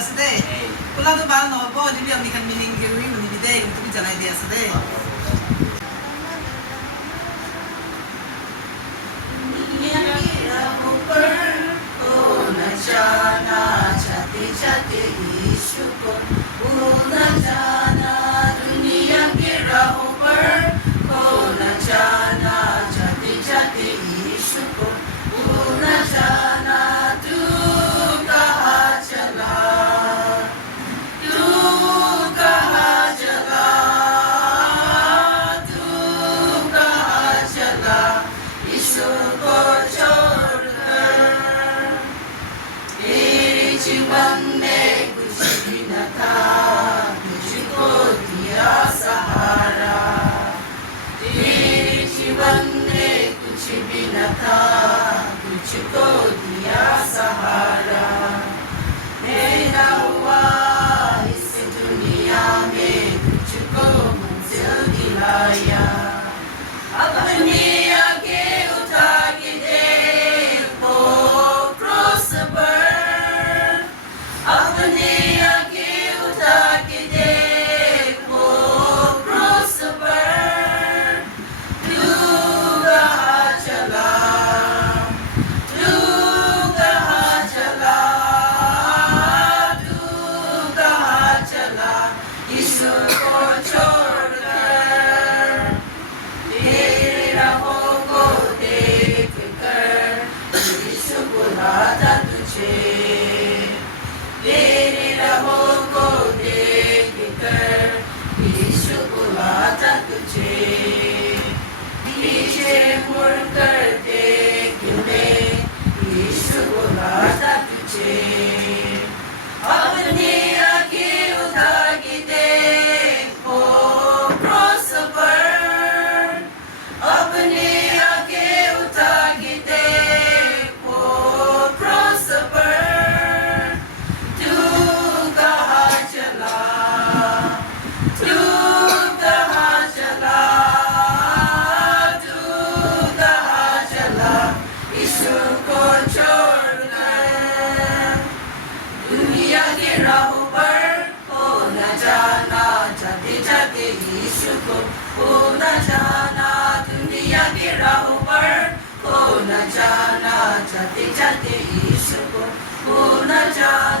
আছে দে কোলাটো ভাল নহব দিবি আমি খান মিনিং গেৰুই মনিবি দে তুমি জানাই দি আছে দে जाना जाते जाते यीशु को भूलना जाना दुनिया के राहों पर खो न जाना जाते जाते यीशु को भूलना जाना तू कहाँ चला तू कहाँ चला तू कहाँ चला यीशु को जीवन में कुछ भी न था मुझको दिया सहारा तेरे जीवन में कुछ भी न था मुझको दिया सहारा मेरा हुआ इस दुनिया में तुझको मंजिल दिलाया अपने आगे उठा के देखो क्रॉस पर अपने आगे उठा के देखो क्रॉस पर तू कहाँ चला तू कहाँ चला तू कहाँ चला यीशु को छोड़कर तेरे राहों को देख कर यीशु बुलाता तुझे तेरे राहों को देख कर यीशु बुलाता तुझे पीछे मुड़ कर देख ले यीशु बुलाता तुझे अपने आगे उठा के देखो क्रॉस पर अपने आगे उठा के देखो क्रॉस पर तू कहाँ चला तू कहाँ चला तू कहाँ चला यीशु को छोड़कर दुनिया के राहों पर खो न जाना जाते जाते यीशु को खो न जाना दुनिया के राहों पर खो न जाना जाते जाते यीशु को खो न जाना